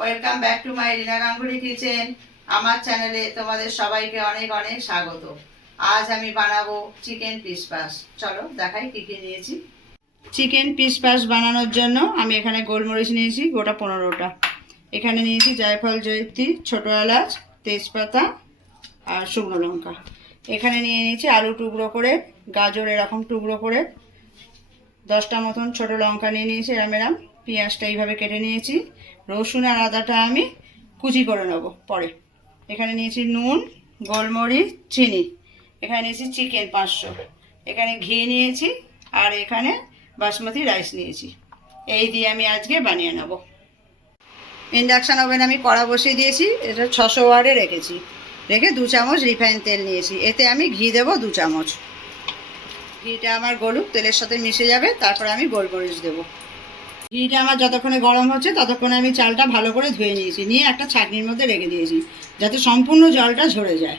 Welcome back to my Rina Ganguly kitchen. আমার চ্যানেলে তোমাদের সবাইকে অনেক অনেক স্বাগত। আজ আমি বানাবো চিকেন পিসপাস। চলো দেখাই কী কী নিয়েছি। চিকেন পিসপাস বানানোর জন্য আমি এখানে গোলমরিচ নিয়েছি গোটা 15টা। এখানে নিয়েছি জায়ফল, জয়িত্রী, ছোটো এলাচ, তেজপাতা আর শুকনো লঙ্কা। এখানে নিয়ে নিয়েছি আলু টুকরো করে, গাজর এরকম টুকরো করে, 10টা মতন ছোটো লঙ্কা নিয়ে নিয়েছি এরম। পেঁয়াজটা এইভাবে কেটে নিয়েছি। রসুন আর আদাটা আমি কুচি করে নেব পরে। এখানে নিয়েছি নুন, গোলমরিচ, চিনি। এখানে নিয়েছি চিকেন 500। এখানে ঘি নিয়েছি আর এখানে বাসমতি রাইস নিয়েছি। এই দিয়ে আমি আজকে বানিয়ে নেব। ইন্ডাকশান ওভেন আমি কড়া বসিয়ে দিয়েছি। এটা 600 ওয়াটে রেখেছি। রেখে 2 চামচ রিফাইন তেল নিয়েছি। এতে আমি ঘি দেবো 2 চামচ। ঘিটা আমার গলুক, তেলের সাথে মিশে যাবে, তারপরে আমি গোলমরিচ দেবো। ঘিটা আমার যতক্ষণে গরম হচ্ছে ততক্ষণে আমি চালটা ভালো করে ধুয়ে নিয়েছি, নিয়ে একটা ছাঁকনির মধ্যে রেখে দিয়েছি যাতে সম্পূর্ণ জলটা ঝরে যায়।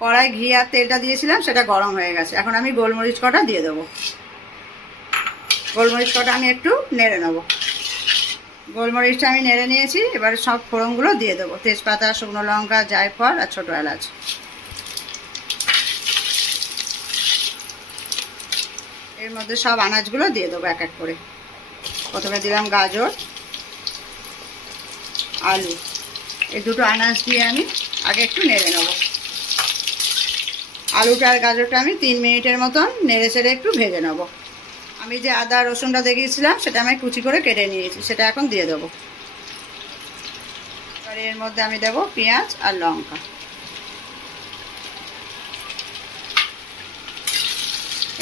কড়াই ঘি আর তেলটা দিয়েছিলাম, সেটা গরম হয়ে গেছে। এখন আমি গোলমরিচ কটা দিয়ে দেবো। গোলমরিচ কটা আমি একটু নেড়ে নেব। গোলমরিচটা আমি নেড়ে নিয়েছি। এবার সব ফোড়নগুলো দিয়ে দেবো, তেজপাতা, শুকনো লঙ্কা, জায়ফল আর ছোটো এলাচ। এর মধ্যে সব আনাজগুলো দিয়ে দেবো এক এক করে। প্রথমে দিলাম গাজর, আলু। এই দুটো আনাজ দিয়ে আমি আগে একটু নেড়ে নেব। আলুটা আর গাজরটা আমি 3 মিনিটের মতন নেড়ে চেড়ে একটু ভেজে নেব। আমি যে আদা রসুনটা দেখিয়েছিলাম সেটা আমি কুচি করে কেটে নিয়েছি, সেটা এখন দিয়ে দেবো। এবার এর মধ্যে আমি দেবো পেঁয়াজ আর লঙ্কা।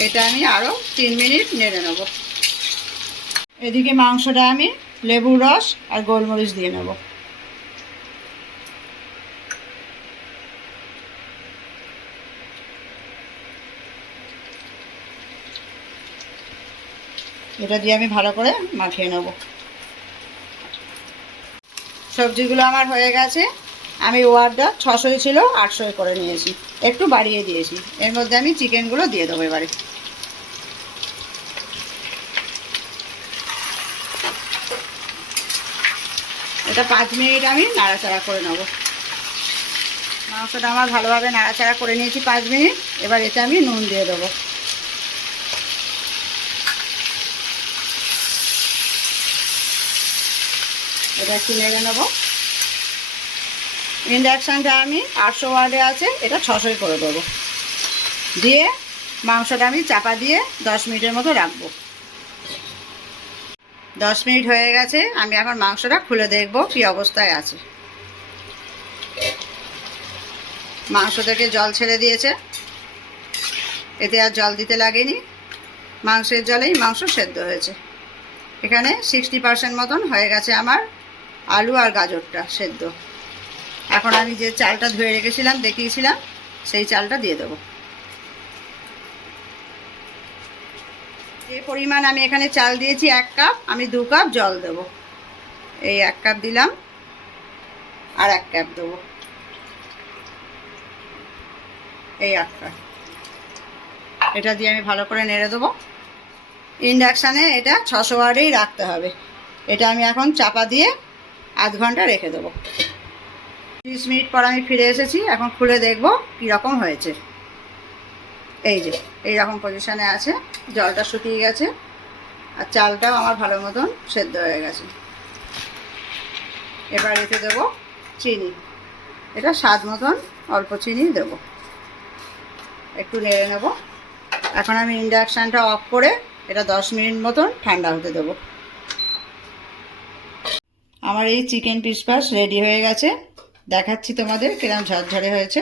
এটা আমি আরও 3 মিনিট নেড়ে নেব। এদিকে মাংসটা আমি লেবুর রস আর গোলমরিচ দিয়ে নেব। এটা দিয়ে আমি ভালো করে মাখিয়ে নেব। সবজিগুলো আমার হয়ে গেছে। আমি ওয়ার্ডটা 600 ছিল, 800 করে নিয়েছি, একটু বাড়িয়ে দিয়েছি। এর মধ্যে আমি চিকেনগুলো দিয়ে দেবো এবারে। এটা 5 মিনিট আমি নাড়াচাড়া করে নেব। মাংসটা আমার ভালোভাবে নাড়াচাড়া করে নিয়েছি 5 মিনিট। এবার এতে আমি নুন দিয়ে দেবো। এটা একটু নেড়ে নেব। ইন্ডাকশানটা আমি 800 ওয়াটে আছে, এটা 600 করে দেবো। দিয়ে মাংসটা আমি চাপা দিয়ে 10 মিনিটের মতো রাখবো। 10 মিনিট হয়ে গেছে। আমি এখন মাংসটা খুলে দেখব কী অবস্থায় আছে। মাংস থেকে জল ছেড়ে দিয়েছে, এতে আর জল দিতে লাগেনি। মাংসের জলেই মাংস সেদ্ধ হয়েছে। এখানে 60% মতন হয়ে গেছে আমার আলু আর গাজরটা সেদ্ধ। এখন আমি যে চালটা ধুয়ে রেখেছিলাম, দেখিয়েছিলাম, সেই চালটা দিয়ে দেবো। যে পরিমাণ আমি এখানে চাল দিয়েছি 1 কাপ, আমি 2 কাপ জল দেব। এই 1 কাপ দিলাম আর 1 কাপ দেবো। এই 1 কাপ। এটা দিয়ে আমি ভালো করে নেড়ে দেবো। ইন্ডাকশানে এটা 600 ওয়াটেই রাখতে হবে। এটা আমি এখন চাপা দিয়ে আধ ঘন্টা রেখে দেবো। 30 মিনিট পর আমি ফিরে এসেছি। এখন খুলে দেখব কীরকম হয়েছে। এই যে এইরকম পজিশানে আছে, জলটা শুকিয়ে গেছে আর চালটাও আমার ভালো মতন সেদ্ধ হয়ে গেছে। এবার এতে দেবো চিনি। এটা স্বাদ মতন অল্প চিনি দেবো। একটু নেড়ে নেব। এখন আমি ইন্ডাকশানটা অফ করে এটা 10 মিনিট মতন ঠান্ডা হতে দেবো। আমার এই চিকেন পিসপাস রেডি হয়ে গেছে। দেখাচ্ছি তোমাদের কিরম ঝরঝরে হয়েছে।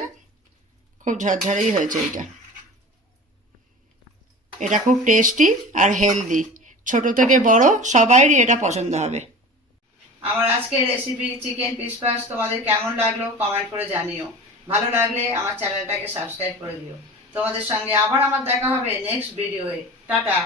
খুব ঝরঝরেই হয়েছে। এটা খুব টেস্টি আর হেলদি। ছোট থেকে বড় সবাইরই এটা পছন্দ হবে। আমার আজকের রেসিপি চিকেন পিসপাস তোমাদের কেমন লাগলো কমেন্ট করে জানিও। ভালো লাগলে আমার চ্যানেলটাকে সাবস্ক্রাইব করে দিও। তোমাদের সঙ্গে আবার আমার দেখা হবে নেক্সট ভিডিওয়ে। টাটা।